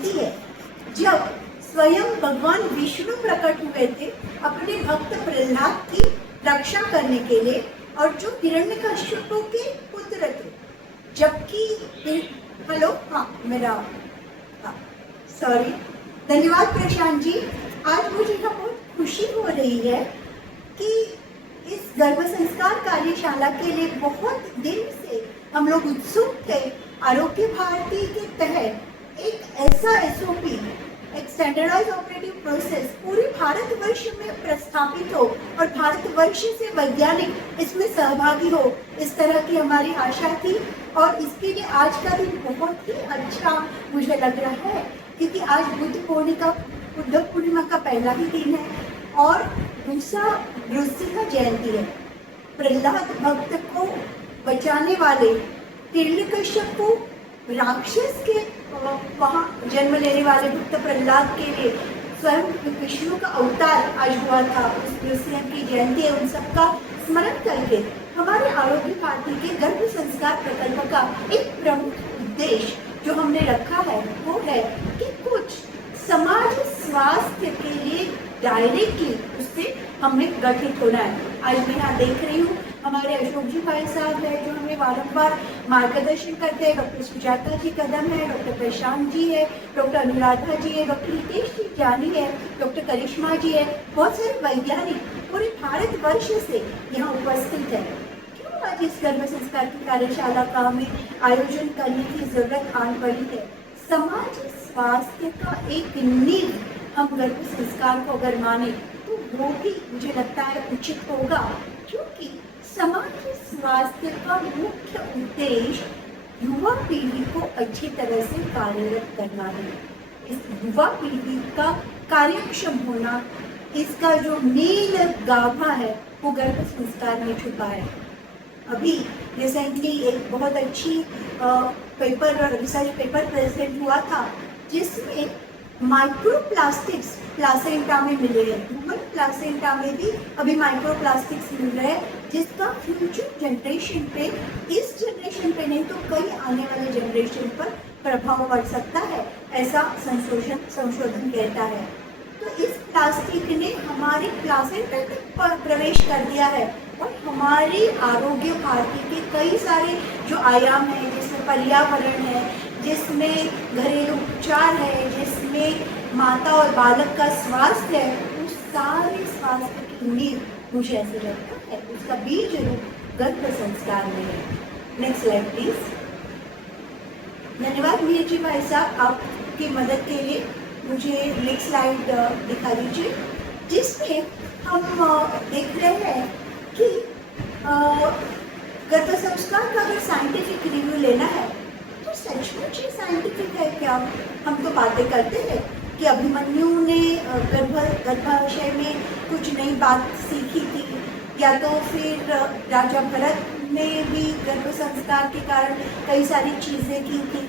जयंती है, जब स्वयं भगवान विष्णु प्रकट हुए थे अपने भक्त प्रहलाद की रक्षा करने के लिए, और जो हिरण्यकश्यप के पुत्र थे। जबकि हेलो, हाँ मेरा, हाँ सॉरी, धन्यवाद प्रशांत जी। आज मुझे बहुत खुशी हो रही है कि इस गर्भ संस्कार कार्यशाला के लिए बहुत दिन से हम लोग उत्सुक थे। आरोग्य भारती के तहत एक ऐसा एसओपी, एक स्टैंडर्डाइज ऑपरेटिव प्रोसेस पूरे भारतवर्ष में प्रस्थापित हो और भारतवर्ष से वैज्ञानिक इसमें सहभागी हो, इस तरह की हमारी आशा थी। और इसके लिए आज का दिन बहुत ही अच्छा मुझे लग रहा है, क्योंकि आज बुद्ध पूर्णिमा का पहला ही दिन है और दूसरा नृसिंह जयंती है। प्रहलाद भक्त को बचाने वाले हिरण्यकश्यप को, राक्षस के वहाँ जन्म लेने वाले भक्त प्रहलाद के लिए स्वयं विष्णु का अवतार आज हुआ था। उस नृसिंह की जयंती है, उन सबका स्मरण करके हमारे आरोग्य भारती के गर्भ संस्कार प्रकल्प का एक प्रमुख उद्देश्य जो हमने रखा है वो है कि कुछ समाज स्वास्थ्य के लिए डायरेक्टली उससे हमें गठित होना है। आज मैं यहाँ देख रही हूँ हमारे अशोक जी भाई साहब है जो हमें बारंबार मार्गदर्शन करते हैं, डॉक्टर सुजाता जी कदम है, डॉक्टर प्रशांत जी है, डॉक्टर अनुराधा जी है, डॉक्टर हितेश जी जानी है, डॉक्टर करिश्मा जी है, बहुत सारे वैज्ञानिक पूरे भारतवर्ष से यहाँ उपस्थित है। क्यों आज इस गर्भ संस्कार की कार्यशाला का हमें आयोजन करने की जरूरत आन पड़ी है? समाज स्वास्थ्य का एक नींव हम गर्भ संस्कार को अगर माने तो वो भी मुझे लगता है उचित होगा, क्योंकि समाज स्वास्थ्य का मुख्य उद्देश्य युवा पीढ़ी को अच्छी तरह से कार्यरत करना है। इस युवा पीढ़ी का कार्यक्षम होना, इसका जो नील गाभा है वो गर्भ संस्कार में छुपा है। अभी रिसेंटली एक बहुत अच्छी रिसर्च पेपर प्रेजेंट हुआ था जिसमें माइक्रोप्लास्टिक्स प्लासेंटा में मिले हैं। ह्यूमन प्लासेंटा में भी अभी माइक्रोप्लास्टिक्स मिल रहे हैं, जिसका फ्यूचर जनरेशन पे, इस जनरेशन पे नहीं तो कई आने वाले जनरेशन पर प्रभाव पड़ सकता है, ऐसा संशोधन कहता है। तो इस प्लास्टिक ने हमारे प्लासेंटा तक प्रवेश कर दिया है और हमारी आरोग्य भारती के कई सारे जो आयाम हैं, जिसमें पर्यावरण है, जिसमें घरेलू उपचार है, जिसमें माता और बालक का स्वास्थ्य है, उस सारे स्वास्थ्य की नींव मुझे ऐसे लगता है उसका बीज रूप गर्भ संस्कार में है। Next slide please. धन्यवाद मीर जी भाई साहब आपकी मदद के लिए। मुझे नेक्स्ट स्लाइड दिखा दीजिए, जिसमें हम देख रहे हैं कि गर्भ संस्कार का अगर साइंटिफिक रिव्यू लेना है तो सचमुच ही साइंटिफिक है क्या? हम तो बातें करते हैं कि अभिमन्यु ने गर्भाशय में कुछ नई बात सीखी थी, या तो फिर राजा भरत ने भी गर्भ संस्कार के कारण कई सारी चीज़ें की थी,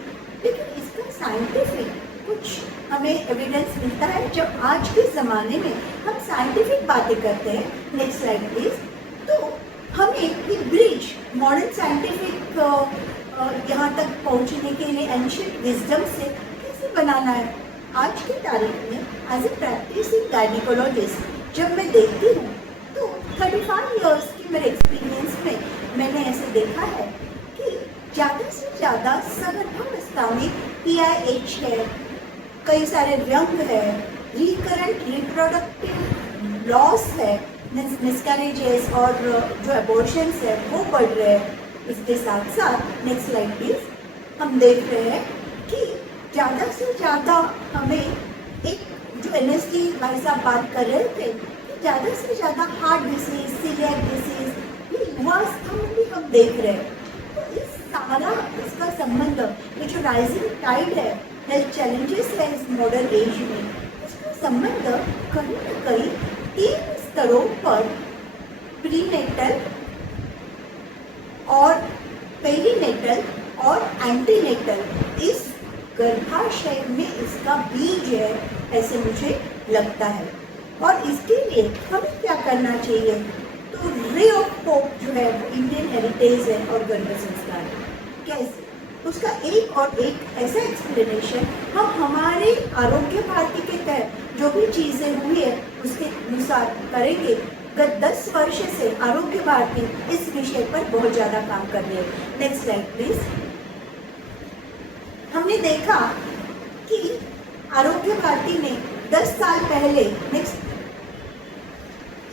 लेकिन इसका साइंटिफिक कुछ हमें एविडेंस मिलता है जब आज के ज़माने में हम साइंटिफिक बातें करते हैं। Next slide please. तो हमें एक ब्रिज मॉडर्न साइंटिफिक यहाँ तक पहुँचने के लिए एंशिएंट विजडम से कैसे बनाना है? आज की तारीख में एज ए प्रैक्टिसिंग गायनिकोलॉजिस्ट जब मैं देखती हूँ तो 35 इयर्स की मेरे एक्सपीरियंस में मैंने ऐसे देखा है कि ज़्यादा से ज़्यादा सगर्भावस्था में PIH है, कई सारे व्यंग है, रिकरेंट रिप्रोडक्टिव लॉस है, मिसकैरेजेस और जो एबॉर्शंस है वो बढ़ रहे हैं। इसके साथ साथ नेक्स्ट स्लाइड प्लीज, हम देख रहे हैं कि ज़्यादा से ज़्यादा हमें एक जो NSD भाई साहब बात कर रहे थे कि ज़्यादा से ज़्यादा हार्ट डिसीज, सीलिएक डिसीज ये युवावस्था में भी हम देख रहे हैं। तो इस सारा इसका संबंध, ये जो राइजिंग टाइड है, हेल्थ चैलेंजेस है इस मॉडर्न एज में, इसका संबंध कहीं न कहीं 3 स्तरों पर प्रीनेटल और पेरीनेटल और एंटीनेटल, इस गर्भाशय में इसका बीज है ऐसे मुझे लगता है। और इसके लिए हमें क्या करना चाहिए? तो रे ऑफ होप जो है वो इंडियन हेरिटेज है और गर्भ संस्कार। कैसे? उसका एक और एक ऐसा एक्सप्लेनेशन हम हमारे आरोग्य भारती के तहत जो भी चीजें हुई है उसके अनुसार करेंगे। गत 10 वर्ष से आरोग्य भारती इस विषय पर बहुत ज्यादा काम कर रही है। Next slide please. हमने देखा कि आरोग्य भारती ने 10 साल पहले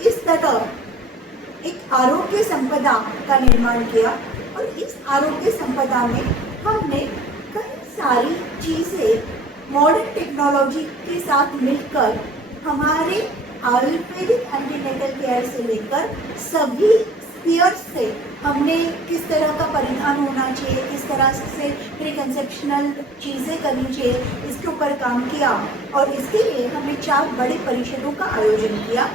इस तरह एक आरोग्य संपदा का निर्माण किया और इस आरोग्य संपदा में हमने कई सारी चीजें मॉडर्न टेक्नोलॉजी के साथ मिलकर हमारे आयुर्वेदिक एंटीनेटल केयर से लेकर सभी स्पीयर्स से हमने किस तरह का परिधान होना चाहिए, किस तरह से प्री कंसेप्शनल चीज़ें करनी चाहिए, इसके ऊपर काम किया। और इसके लिए हमने 4 बड़े परिषदों का आयोजन किया,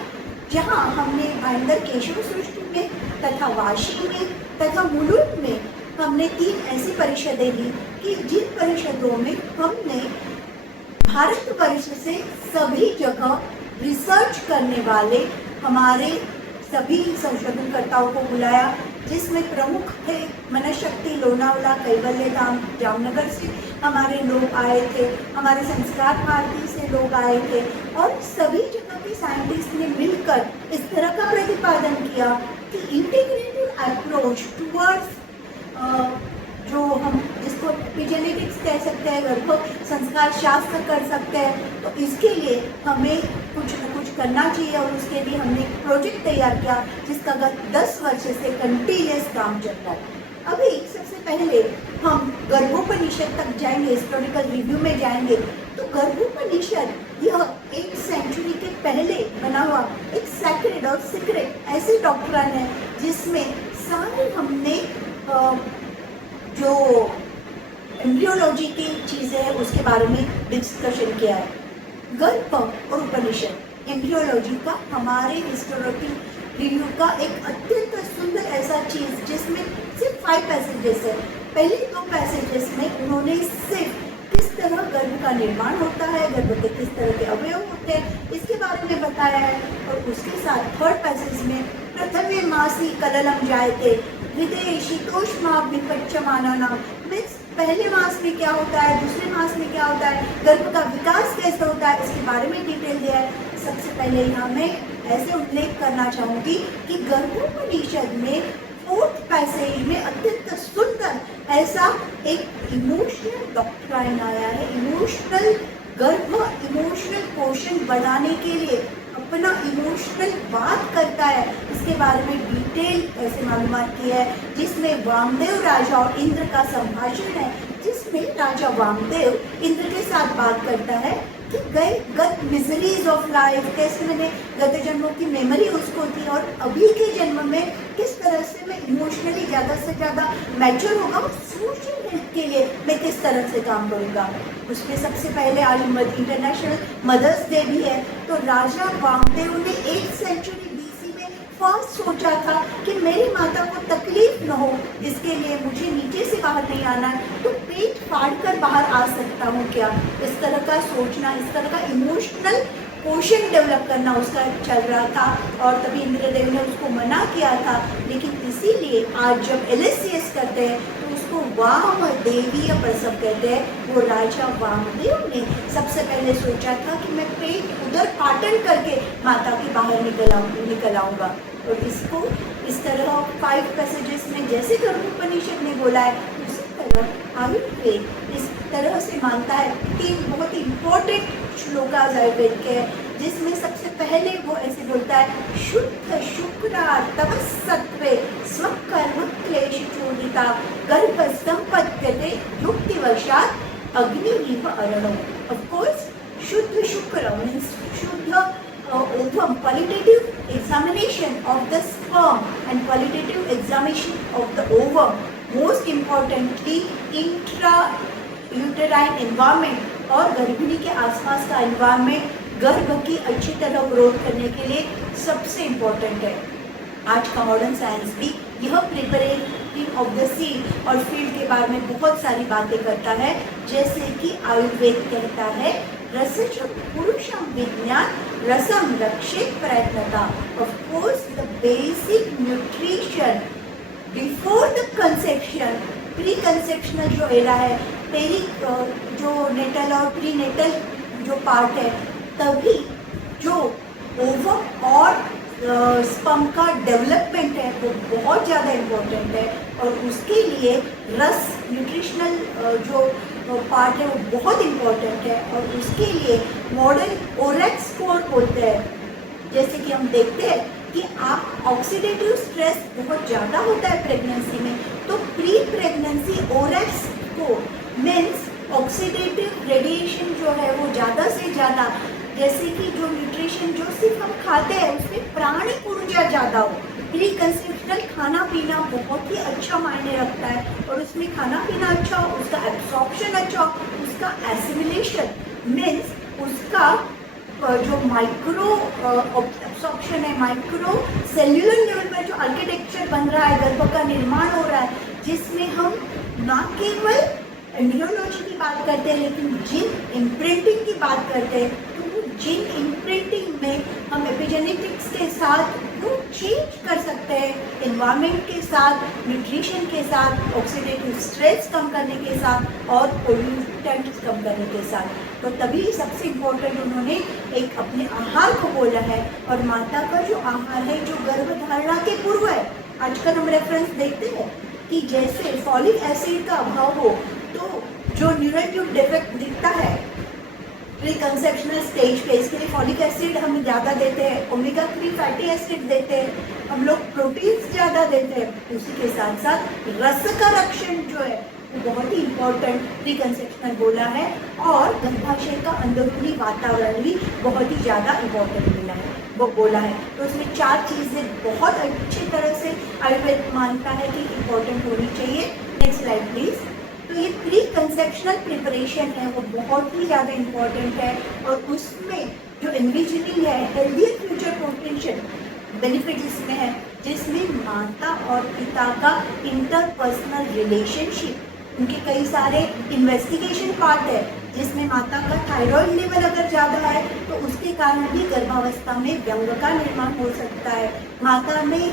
जहां हमने भाईंदर केशव सृष्टि में तथा वाशी में तथा मुलुंड में हमने 3 ऐसी परिषदें ली कि जिन परिषदों में हमने भारतवर्ष से सभी जगह रिसर्च करने वाले हमारे सभी संशोधनकर्ताओं को बुलाया, जिसमें प्रमुख थे मनशक्ति लोनावला, कैवल्य धाम जामनगर से हमारे लोग आए थे, हमारे संस्कार भारती से लोग आए थे और सभी जगह के साइंटिस्ट ने मिलकर इस तरह का प्रतिपादन किया कि इंटीग्रेटेड अप्रोच टुवर्ड्स जो हम जिसको एपिजेनेटिक्स कह सकते हैं, गर्भ संस्कार शास्त्र कर सकते हैं, तो इसके लिए हमें कुछ न कुछ करना चाहिए। और उसके लिए हमने एक प्रोजेक्ट तैयार किया जिसका गत 10 वर्ष से कंटिन्यूस काम चल रहा है। अभी सबसे पहले हम गर्भोपनिषद तक जाएंगे, हिस्टोरिकल रिव्यू में जाएंगे। तो गर्भोपनिषद यह 1 सेंचुरी के पहले बना हुआ एक सैक्रेड और सीक्रेट ऐसी डॉक्ट्रिन है जिसमें सारे हमने जो एम्ब्रियोलॉजी की चीज़ें हैं उसके बारे में डिस्कशन किया है। गर्भ और उपनिषद एम्ब्रियोलॉजी का हमारे हिस्टोरिकल रिव्यू का एक अत्यंत सुंदर ऐसा चीज़ जिसमें सिर्फ 5 पैसेजेस है। पहले 2 पैसेजेस में उन्होंने सिर्फ किस तरह गर्भ का निर्माण होता है, गर्भ के किस तरह के अवयव होते हैं, इसके बारे में बताया है। और उसके साथ 3rd पैसेज में प्रथमे मासी कललम जायते हृदय शीतोष्माभिपच्यमाना नाम, मीन्स पहले मास में क्या होता है, दूसरे मास में क्या होता है, गर्भ का विकास कैसे होता है, इसके बारे में डिटेल दिया है। सबसे पहले यहाँ मैं ऐसे उल्लेख करना चाहूँगी कि गर्भोपनिषद में 4th पैसेज में अत्यंत सुंदर ऐसा एक इमोशनल डॉक्ट्राइन आया है। इमोशनल गर्भ इमोशनल पोषण बढ़ाने के लिए अपना इमोशनल बात करता है, इसके बारे में डिटेल ऐसे मालूमात की है, जिसमें वामदेव राजा और इंद्र का संभाषण है, जिसमें राजा वामदेव इंद्र के साथ बात करता है कि गत मिजरीज ऑफ लाइफ, कैसे मैंने गत जन्मों की मेमोरी उसको थी और अभी के जन्म में किस तरह से मैं इमोशनली ज़्यादा से ज़्यादा मैच्योर होगा और सोशल हेल्थ के लिए मैं किस तरह से काम करूँगा। उसमें सबसे पहले आज इंटरनेशनल मदर्स डे भी है। तो राजा वामदेव ने 1 सेंचुरी BC में फर्स्ट सोचा था कि मेरी माता को तकलीफ न हो, इसके लिए मुझे नीचे से बाहर नहीं आना है, तो पेट फाड़ कर बाहर आ सकता हूँ क्या, इस तरह का सोचना, इस तरह का इमोशनल पोषण डेवलप करना उसका चल रहा था। और तभी इंद्रदेव ने उसको मना किया था, लेकिन इसीलिए आज जब LSCS करते हैं तो उसको वामदेवीय प्रसव कहते हैं। वो राजा वामदेव ने सबसे पहले सोचा था कि मैं पेट उधर पाटन करके माता के बाहर निकल आऊँगा। और इसको इस तरह 5 पैसेजेस में जैसे गर्भोपनिषद ने बोला है, उसी तरह आयुर्वेद इस तरह से मानता है। 3 बहुत ही इम्पोर्टेंट श्लोकास आयुर्वेद के हैं, जिसमें सबसे पहले वो ऐसे बोलता है, शुद्ध शुक्रा तव सत्वे स्वकर्म क्लेश चोदिता गर्भ संपद्यते युक्तिवशात् अग्निमिव अरणो। ऑफ कोर्स शुद्ध शुक्र मीन्स शुद्ध ovum, qualitative examination of the sperm and qualitative examination of the ovum, most importantly intra-uterine environment और गर्भिणी के आसपास का environment गर्भ की अच्छी तरह ग्रोथ करने के लिए सबसे इम्पोर्टेंट है। आज का मॉडर्न साइंस भी यह प्रिपरेटिव ऑफ द सीड और फील्ड के बारे में बहुत सारी बातें करता है, जैसे कि आयुर्वेद कहता है, रसच पुरुषम विज्ञान रसम रक्षित प्रयत्नता। Of course the basic nutrition before the conception, pre conceptional जो एरा है पेरी जो नेटल और प्री नेटल जो पार्ट है, तभी जो ओवम और स्पर्म का डेवलपमेंट है वो बहुत ज़्यादा इम्पोर्टेंट है। और उसके लिए रस न्यूट्रिशनल जो पार्ट है वो बहुत इम्पोर्टेंट है। और उसके लिए मॉडर्न ओरेक्स स्कोर होते हैं। जैसे कि हम देखते हैं कि आप ऑक्सीडेटिव स्ट्रेस बहुत ज़्यादा होता है प्रेगनेंसी में, तो प्री प्रेगनेंसी ओरेक्स स्कोर मीन्स ऑक्सीडेटिव रेडिएशन जो है वो ज़्यादा से ज़्यादा, जैसे कि जो न्यूट्रिशन जो सिर्फ हम खाते हैं उसमें प्राणिक ऊर्जा ज़्यादा हो। प्री कंसेप्शनल खाना पीना बहुत ही अच्छा मायने रखता है, और उसमें खाना पीना अच्छा हो, उसका एब्सॉर्प्शन अच्छा हो, उसका एसिमिलेशन मीन्स उसका जो माइक्रो एब्सॉर्प्शन है, माइक्रो सेल्यूलर लेवल पर जो आर्किटेक्चर बन रहा है, गर्भ का निर्माण हो रहा है, जिसमें हम ना केवल एम्ब्रियोलॉजी की बात करते हैं लेकिन जीन इम्प्रिंटिंग की बात करते हैं। तो वो जीन इम्प्रिंटिंग में हम एपिजेनेटिक्स के साथ वो चेंज कर सकते हैं, एनवायरनमेंट के साथ, न्यूट्रिशन के साथ, ऑक्सीडेटिव स्ट्रेस कम करने के साथ और पोल्यूटेंट्स कम करने के साथ। तो तभी सबसे इम्पोर्टेंट उन्होंने एक अपने आहार को बोला है। और माता का जो आहार है जो गर्भधारणा के पूर्व है, आजकल हम रेफरेंस देखते हैं कि जैसे फॉलिक एसिड का अभाव हो तो जो न्यूरल ट्यूब डिफेक्ट दिखता है प्री कंसेप्शनल स्टेज पे, इसके लिए फॉलिक एसिड हम ज़्यादा देते हैं, ओमेगा 3 फैटी एसिड देते हैं, हम लोग प्रोटीन्स ज़्यादा देते हैं। उसी के साथ साथ रस का रक्षण जो है वो बहुत ही इम्पोर्टेंट प्री कंसेप्शनल बोला है। और गर्भाशय का अंदरूनी वातावरण भी बहुत ही ज़्यादा इम्पोर्टेंट मिला है, वो बोला है। तो उसमें 4 चीज़ें बहुत अच्छी तरह से आयुर्वेद मानता है कि इम्पोर्टेंट होनी चाहिए। Next slide please. तो ये प्री कंसेप्शनल प्रिपरेशन है वो बहुत ही ज़्यादा इम्पोर्टेंट है, और उसमें जो एनविजनिंग है हेल्दियर फ्यूचर पोटेंशियल बेनिफिट इसमें है, जिसमें माता और पिता का इंटरपर्सनल रिलेशनशिप, उनके कई सारे इन्वेस्टिगेशन पार्ट है, जिसमें माता का थायराइड लेवल अगर ज़्यादा है तो उसके कारण भी गर्भावस्था में व्यंग का निर्माण हो सकता है। माता में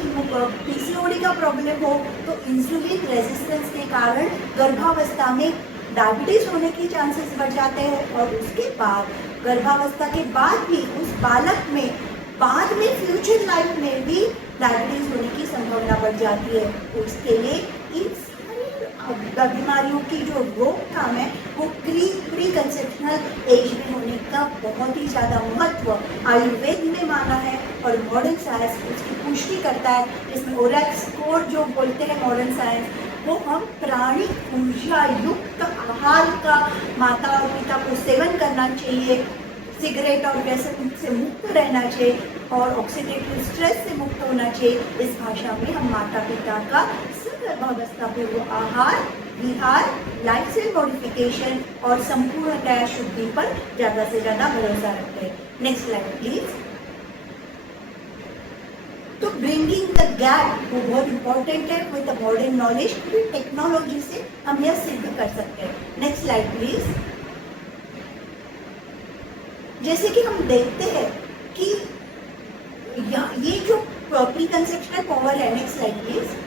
पीसीओडी का प्रॉब्लम हो तो इंसुलिन रेजिस्टेंस के कारण गर्भावस्था में डायबिटीज होने के चांसेस बढ़ जाते हैं। और उसके बाद गर्भावस्था के बाद भी उस बालक में बाद में फ्यूचर लाइफ में भी डायबिटीज होने की संभावना बढ़ जाती है। तो उसके लिए इन बीमारियों की जो रोकथाम है वो प्री कंसेप्शनल एज में होने का बहुत ही ज़्यादा महत्व आयुर्वेद में माना है, और मॉडर्न साइंस उसकी पुष्टि करता है। इसमें ओरेक्स स्कोर जो बोलते हैं मॉडर्न साइंस, वो हम प्राणिक ऊर्जा युक्त आहार का माता और पिता को सेवन करना चाहिए, सिगरेट और व्यसन से मुक्त रहना चाहिए, और ऑक्सीडेटिव स्ट्रेस से मुक्त होना चाहिए। इस भाषा में हम माता पिता का गर्भावस्था पूर्व आहार, विहार, लाइफस्टाइल मॉडिफिकेशन और संपूर्णतया शुद्धि पर ज़्यादा से ज़्यादा भरोसा रखते हैं। Next slide please. तो ब्रिंगिंग द गैप वो बहुत इंपॉर्टेंट है with the modern knowledge, technology से हम यह सिद्ध कर सकते हैं। Next slide please. जैसे कि हम देखते हैं कि ये जो प्री कंसेप्शनल पावर है, नेक्स्ट स्लाइड प्लीज।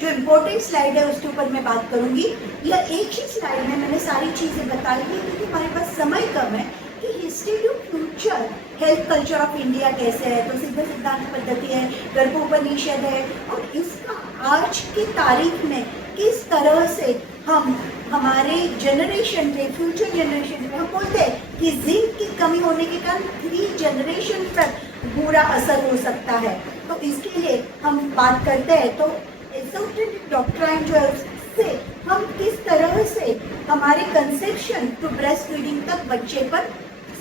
जो इम्पोर्टेंट स्लाइड है उसके ऊपर मैं बात करूंगी। यह एक ही स्लाइड में मैंने सारी चीज़ें बताई है क्योंकि हमारे पास समय कम है कि history to future health culture of India कैसे है, तो सिद्ध सिद्धांत पद्धति है, गर्भोपनिषद है, और इसका आज की तारीख में किस तरह से हम हमारे जनरेशन में, फ्यूचर जनरेशन में, हम बोलते हैं कि जिंक की कमी होने के कारण 3 जनरेशन तक बुरा असर हो सकता है। तो इसके लिए हम बात करते हैं तो एसोटेरिक डॉक्ट्राइन जो है उससे हम किस तरह से हमारे कंसेप्शन टू ब्रेस्ट फीडिंग तक बच्चे पर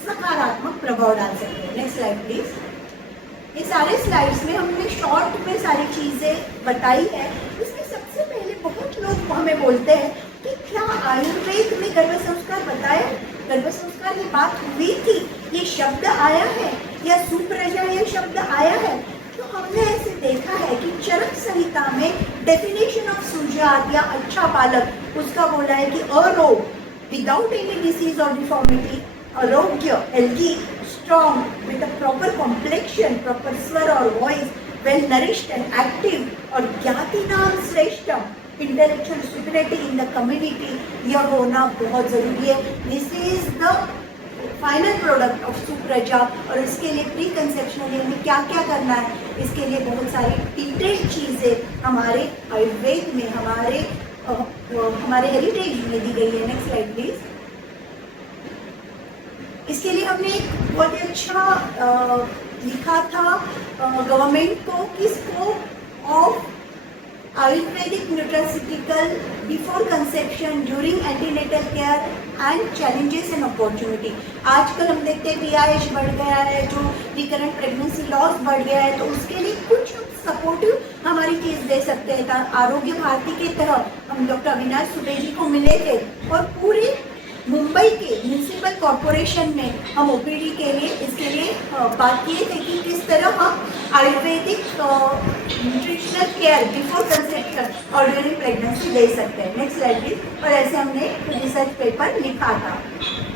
सकारात्मक प्रभाव डाल सकते हैं। Next slide please. ये सारे स्लाइड्स में हमने शॉर्ट में सारी चीज़ें बताई है। इसमें सबसे पहले बहुत लोग हमें बोलते हैं कि क्या आयुर्वेद में गर्भ संस्कार बताया, गर्भ संस्कार की बात हुई थी, ये शब्द आया है, या सुप्रजा ये शब्द आया है। तो हमने ऐसे देखा है कि चरक संहिता में डेफिनेशन ऑफ सुजात या अच्छा बालक उसका बोला है कि अरोग विदाउट एनी डिसीज और डिफॉर्मिटी, आरोग्य healthy strong with a proper complexion, proper स्वर और voice, well nourished and active, और ज्ञाति नाम श्रेष्ठम intellectual stupidity in the community, यह होना बहुत ज़रूरी है। This is the final product of सुप्रजा। और इसके लिए प्री कंसेप्शनली हमें क्या क्या करना है, इसके लिए बहुत सारी डिटेल्ड चीज़ें हमारे आयुर्वेद में, हमारे हेरिटेज में दी गई है। Next slide please. इसके लिए हमने एक बहुत ही अच्छा लिखा था गवर्नमेंट को कि scope of Ayurvedic nutraceutical before conception, during antenatal care and challenges and opportunity. आजकल हम देखते हैं PIH बढ़ गया है, जो रिकरेंट प्रेगनेंसी लॉस बढ़ गया है, तो उसके लिए कुछ सपोर्टिव हमारी चीज़ दे सकते हैं। आरोग्य भारती के तहत हम डॉक्टर अविनाश सुबे जी को मिले थे और पूरे मुंबई के म्यूनिसिपल कॉरपोरेशन में हम OPD के लिए इसके लिए बात किए थे कि किस तरह हम Ayurvedic nutritional care before conception और ड्यूरिंग प्रेगनेंसी दे सकते हैं। Next slide please. और ऐसे हमने रिसर्च पेपर लिखा था।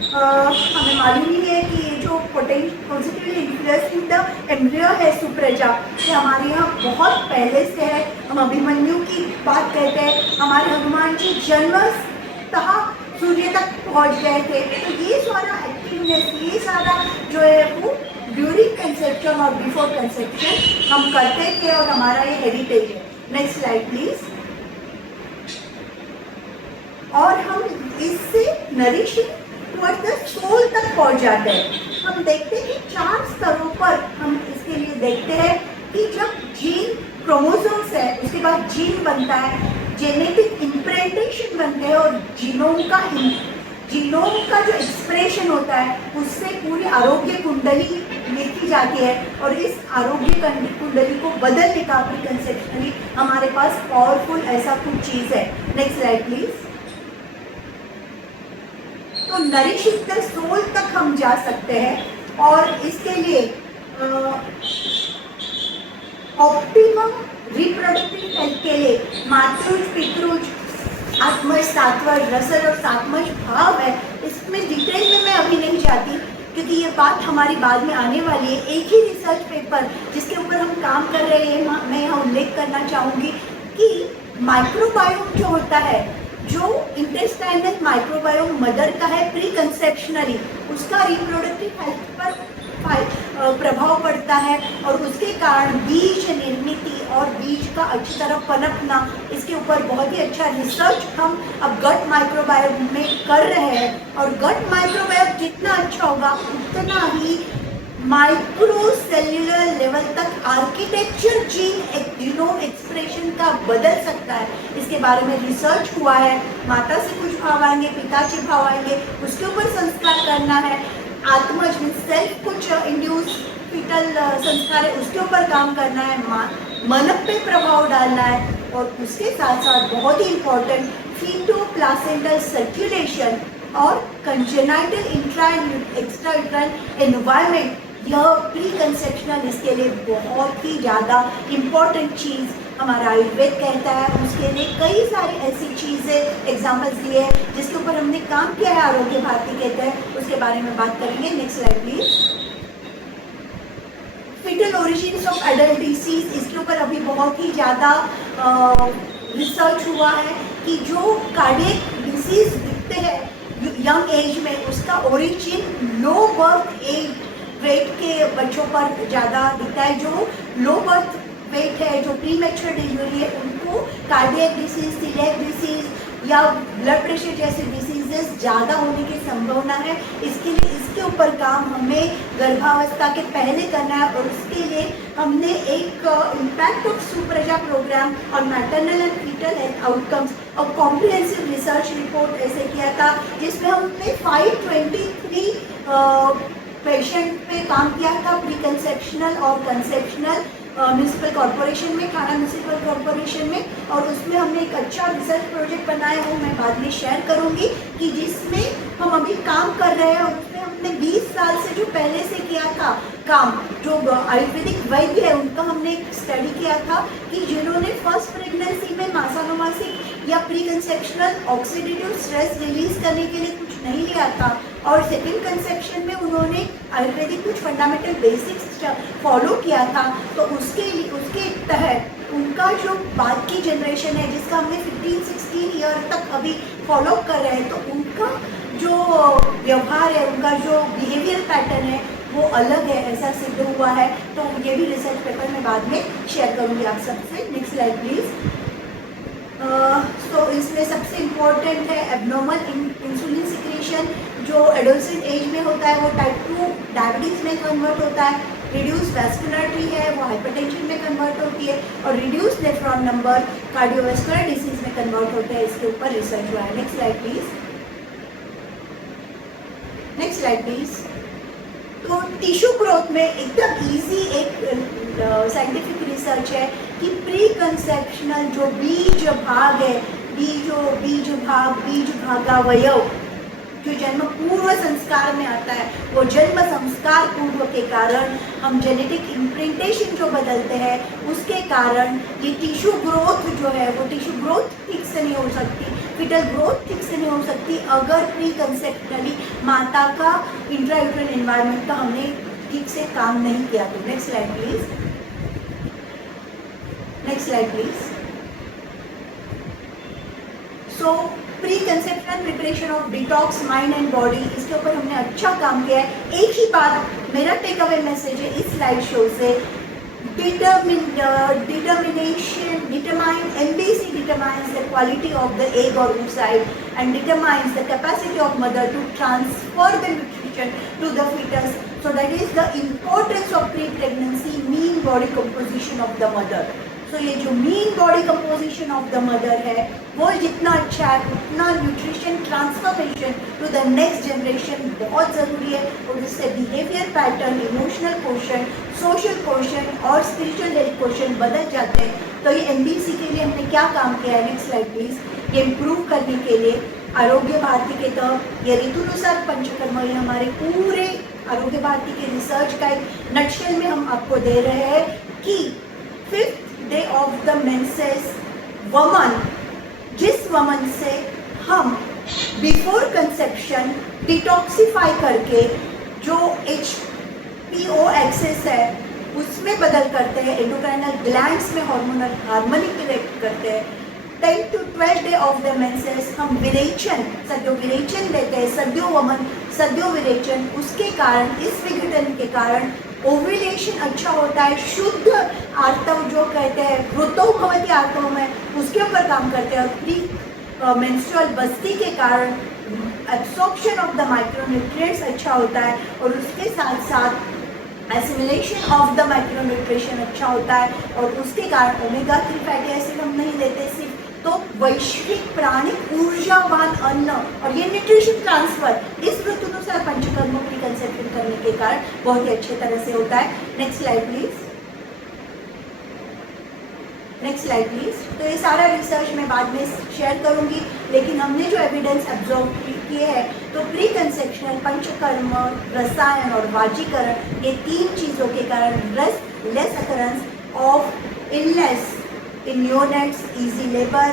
हमें मालूम ही है कि ये जो पॉजिटिवली इन्फ्लुएंसिंग द एम्ब्रियो है सुप्रजा, ये हमारे यहाँ बहुत पहले से है। हम अभिमन्यु की बात करते हैं, हमारे हनुमान जी जन्मतः सूर्य तक पहुँच गए थे। तो ये सारा एक्टिवनेस, ये सारा जो है वो ड्यूरिंग कंसेप्शन और बिफोर कंसेप्शन हम करते थे और हमारा ये हेरिटेज है। Next slide please. और हम इससे नरिशिंग टुवर्ड द सोल तक पहुंच जाते हैं। हम देखते हैं कि 4 स्तरों पर हम इसके लिए देखते हैं कि जब जीन क्रोमोसोम्स है, उसके बाद जीन बनता है, जेनेटिक इम्प्रेंटेशन बनते हैं और जीनोम का जो एक्सप्रेशन होता है उससे पूरी आरोग्य कुंडली लिखी जाती है। और इस आरोग्य कुंडली को बदलने का प्री कंसेप्शनली हमारे पास पावरफुल ऐसा कुछ चीज़ है। Next slide please. तो नरिशिंग द सोल तक हम जा सकते हैं और इसके लिए ऑप्टिमम रिप्रोडक्टिव हेल्थ के लिए मातृज, पितृज, आत्मज, सात्वज, रसद और सात्मज भाव है। इसमें डिटेल में मैं अभी नहीं जाती क्योंकि ये बात हमारी बाद में आने वाली है। एक ही रिसर्च पेपर जिसके ऊपर हम काम कर रहे हैं, मैं यहाँ उल्लेख करना चाहूँगी कि माइक्रोबायोम जो होता है, जो इंटेस्टाइनल माइक्रोबायोम मदर का है प्री कंसेप्शनली, उसका रिप्रोडक्टिव हेल्थ पर प्रभाव पड़ता है और उसके कारण बीज निर्मित और बीज का अच्छी तरह पनपना, इसके ऊपर बहुत ही अच्छा रिसर्च हम अब गट माइक्रोबायोम में कर रहे हैं। और गट माइक्रोबायोम जितना अच्छा होगा उतना ही माइक्रो सेल्यूलर लेवल तक आर्किटेक्चर जीनोम एक्सप्रेशन का बदल सकता है। इसके बारे में रिसर्च हुआ है। माता से कुछ भाव आएंगे, पिता से भाव आएंगे, उसके ऊपर संस्कार करना है। आत्मज में सेल्फ कुछ इंड्यूस फीटल संस्कार है, उसके ऊपर काम करना है। मन पे प्रभाव डालना है और उसके साथ साथ बहुत ही इम्पोर्टेंट फीटो प्लासेंटल सर्कुलेशन और congenital intra and extra uterine environment, यह प्री कंसेप्शनल इसके लिए बहुत ही ज़्यादा इम्पोर्टेंट चीज़ हमारा आयुर्वेद कहता है। उसके लिए कई सारी ऐसी चीज़ें एग्जाम्पल्स दिए हैं जिसके ऊपर हमने काम किया है, आरोग्य भारती कहते हैं, उसके बारे में बात करेंगे। Next slide please. Foetal origins of adult disease, इसके ऊपर अभी बहुत ही ज़्यादा रिसर्च हुआ है कि जो कार्डियक डिसीज दिखते हैं यंग एज में, उसका origin low birth age weight के बच्चों पर ज़्यादा दिखता है। जो लो बर्थ वेट है, जो प्री मैच्योर डिलीवरी है, उनको कार्डियक डिसीज, सीलिएक डिसीज या ब्लड प्रेशर जैसे डिसीजेस ज़्यादा होने की संभावना है। इसके लिए इसके ऊपर काम हमें गर्भावस्था के पहले करना है और उसके लिए हमने एक इम्पैक्ट ऑफ सुप्रजा प्रोग्राम और maternal and foetal health outcomes और कॉम्प्रिहेंसिव रिसर्च रिपोर्ट ऐसे किया था, जिसमें हमने 523 पेशेंट पे काम किया था, प्री कंसेप्शनल और कंसेप्शनल म्यूनिसिपल कॉरपोरेशन में, थाना म्यूनिसिपल कॉरपोरेशन में। और उसमें हमने एक अच्छा रिसर्च प्रोजेक्ट बनाया हो, मैं बाद में शेयर करूंगी, कि जिसमें हम अभी काम कर रहे हैं। उसमें हमने 20 साल से जो पहले से किया था काम, जो आयुर्वेदिक वैद्य है, उनका हमने एक स्टडी किया था कि जिन्होंने फर्स्ट प्रेगनेंसी में मासानुमासिक या pre conceptional oxidative stress release करने के लिए कुछ नहीं लिया था, और सेकेंड कंसेप्शन में उन्होंने आयुर्वेदिक कुछ फंडामेंटल बेसिक्स फॉलो किया था, तो उसके तहत उनका जो बाद की जनरेशन है जिसका हमने 15-16 ईयर तक अभी फॉलो कर रहे हैं, तो उनका जो व्यवहार है, उनका जो बिहेवियर पैटर्न है वो अलग है, ऐसा सिद्ध हुआ है। तो ये भी रिसर्च पेपर में बाद में शेयर करूँगी आप सबसे। Next slide please. तो इसमें सबसे इम्पोर्टेंट है एब्नॉर्मल इंसुलिन सिक्रेशन, जो एडोलसेंट एज में होता है वो टाइप 2 डायबिटीज़ में कन्वर्ट होता है। रिड्यूस वैस्कुलरिटी है वो हाइपरटेंशन में कन्वर्ट होती है, और reduce nephron number cardiovascular disease में कन्वर्ट होता है। इसके ऊपर रिसर्च हुआ है। Next slide please. Next slide please. तो टिश्यू ग्रोथ में एकदम इजी एक साइंटिफिक रिसर्च है कि प्री कंसेप्शनल जो बीज भाग है, बीज भागावयव जो जन्म पूर्व संस्कार में आता है, वो जन्म संस्कार पूर्व के कारण हम जेनेटिक इम्प्रिंटेशन जो बदलते हैं उसके कारण ये टिश्यू ग्रोथ जो है वो टिश्यू ग्रोथ ठीक से नहीं हो सकती, फिटल ग्रोथ ठीक से नहीं हो सकती अगर प्री कंसेप्शनली माता का इंट्रायूट्रल एनवायरनमेंट का हमने ठीक से काम नहीं किया तो। Next slide please. Next slide please. So pre conceptional preparation of detox mind and body, इसके ऊपर हमने अच्छा काम किया है। एक ही बात मेरा टेक अवे मैसेज है इस स्लाइड शो से, MBC determines the quality of the egg or oocyte and determines the capacity of mother to transfer the nutrition to the fetus. So that is the importance of pre-pregnancy mean body composition of the mother. तो ये जो mean body composition of the mother है वो जितना अच्छा है उतना nutrition transformation to the next generation बहुत ज़रूरी है, और इससे behaviour pattern, emotional question, social question और स्पिरिचुअल हेल्थ क्वेश्चन बदल जाते हैं। तो ये MBC के लिए हमने क्या काम किया है, नेक्स्ट स्लाइड प्लीज। ये इम्प्रूव करने के लिए आरोग्य भारती के तहत ये ऋतुनुसार पंचकर्म, ये हमारे पूरे आरोग्य भारती के रिसर्च का एक नटशेल में हम आपको दे रहे हैं कि 5th day of the menses वमन, जिस वमन से हम बिफोर कंसेप्शन डिटॉक्सिफाई करके जो HPO एक्सेस है उसमें बदल करते हैं, एंडोक्राइनल ग्लैंड्स में हार्मोनल हार्मनी क्रिएट करते हैं। 10 to 12 day of the menses हम विरेचन, सद्यो विरेचन लेते हैं, सद्यो वमन, सद्यो विरेचन, उसके कारण, इस विघटन के कारण ओव्यूलेशन अच्छा होता है। शुद्ध आर्तव जो कहते हैं ऋतु भवती आर्तव में, उसके ऊपर काम करते हैं, और प्री मेंस्ट्रुअल बस्ती के कारण एब्सॉर्प्शन ऑफ द माइक्रोन्यूट्रिएंट्स अच्छा होता है, और उसके साथ साथ एसिमिलेशन ऑफ द माइक्रोन्यूट्रिशन अच्छा होता है, और उसके कारण ओमेगा 3 फैटी एसिड हम नहीं लेते सिर्फ, तो वैश्विक प्राणिक ऊर्जावान अन्न और ये न्यूट्रिशन ट्रांसफर इस ऋतुनुसार पंचकर्मों की कंसेप्शन करने के कारण बहुत ही अच्छे तरह से होता है। Next slide please. Next slide please. तो ये सारा रिसर्च मैं बाद में शेयर करूंगी, लेकिन हमने जो एविडेंस ऑब्जर्व किए हैं तो प्री कंसेप्शनल, पंचकर्म, रसायन और वाजीकरण, ये 3 चीज़ों के कारण less occurrence of illness in neonates, easy labor,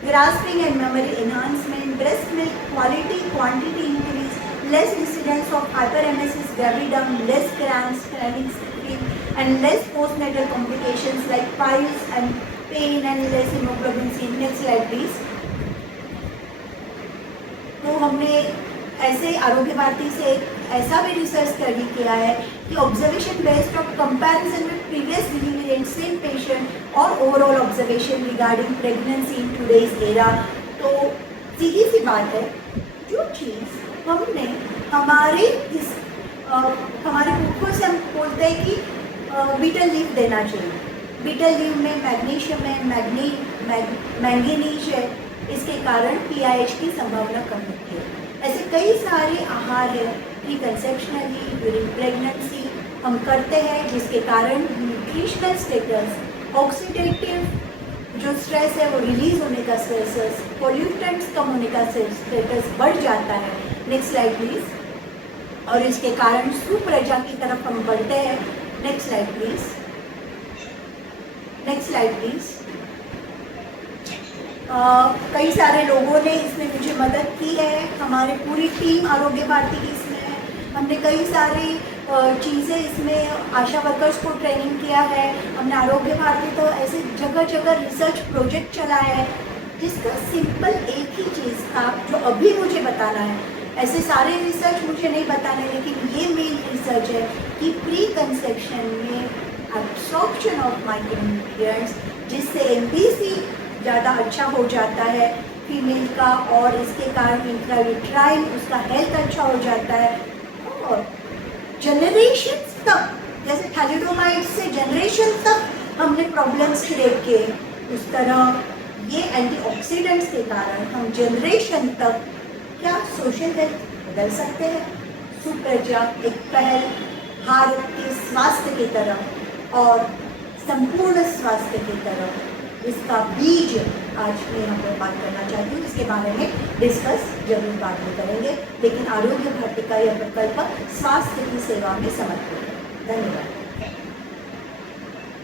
grasping and memory enhancement, breast milk quality, quantity increase, less incidence of hyperemesis gravidum, less cramps, chronic pain, and less postnatal complications like piles and pain, and less hemoglobin C. Next slide please. तो हमने ऐसे आरोग्य भारती से ऐसा भी research study किया है कि observation based of comparison with previous delivery and same patient और overall observation regarding pregnancy in today's era. तो सीधी सी बात है, जो चीज़ हमने हमारे पुरखों से हम बोलते हैं कि बीटल लीफ देना चाहिए, बीटल लीफ में मैग्नीशियम है, मैंगनीज है, इसके कारण PIH की संभावना कम होती है। ऐसे कई सारे आहार है प्री कंसेप्शनली ड्यूरिंग प्रेगनेंसी हम करते हैं जिसके कारण न्यूट्रिशनल स्टेटस, ऑक्सीडेटिव जो स्ट्रेस है वो रिलीज होने का स्ट्रेस, पोल्यूटेंट्स कम होने का स्टेटस बढ़ जाता है। Next slide please. और इसके कारण सुप्रजा की तरफ हम बढ़ते हैं। Next slide please. Next slide please. कई सारे लोगों ने इसमें मुझे मदद की है, हमारे पूरी टीम आरोग्य भारती की इसमें है। हमने कई सारी चीज़ें इसमें आशा वर्कर्स को ट्रेनिंग किया है। हमने आरोग्य भारती तो ऐसे जगह जगह रिसर्च प्रोजेक्ट चलाया है, जिसका सिंपल एक ही चीज़ था जो अभी मुझे बताना है। ऐसे सारे रिसर्च मुझे नहीं बताने, लेकिन ये मेन रिसर्च है कि प्री कंसेप्शन में एब्सॉर्प्शन ऑफ माइक्रोन्यूट्रिएंट्स, जिससे एमबीसी ज़्यादा अच्छा हो जाता है फीमेल का, और इसके कारण इंट्रायूट्राइन उसका हेल्थ अच्छा हो जाता है, और जनरेशन तक, जैसे थैलिडोमाइड से जनरेशन तक हमने प्रॉब्लम्स क्रिएट किए, उस तरह ये एंटीऑक्सीडेंट्स के कारण हम जनरेशन तक क्या सोशल हेल्थ बदल सकते हैं। सुप्रजा एक पहल भारत के स्वास्थ्य की तरफ और संपूर्ण स्वास्थ्य की तरफ, इसका बीज आज मैं यहाँ पर बात करना चाहती हूँ। इसके बारे में डिस्कस जरूर बाद में करेंगे, लेकिन आरोग्य भारती का यह प्रकल्प स्वास्थ्य की सेवा में समर्पित है। धन्यवाद।